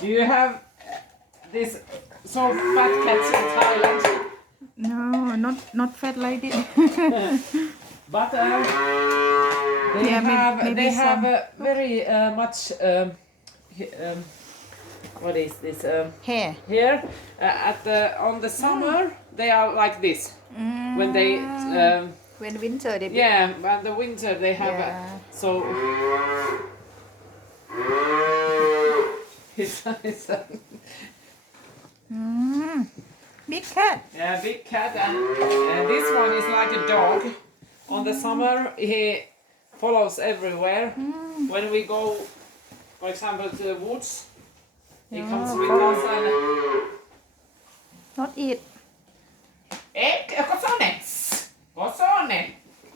Do you have this so fat cats in Thailand? No, not fat like this. But they Yeah, have maybe they have some. very much what is this Hair. here at the on the summer they are like this when they When winter they yeah when the winter they have Yeah. so it's Big cat. yeah big cat and this one is like a dog. On the summer he follows everywhere. When we go, for example, to the woods, he comes with us and Not eat. cosa ne?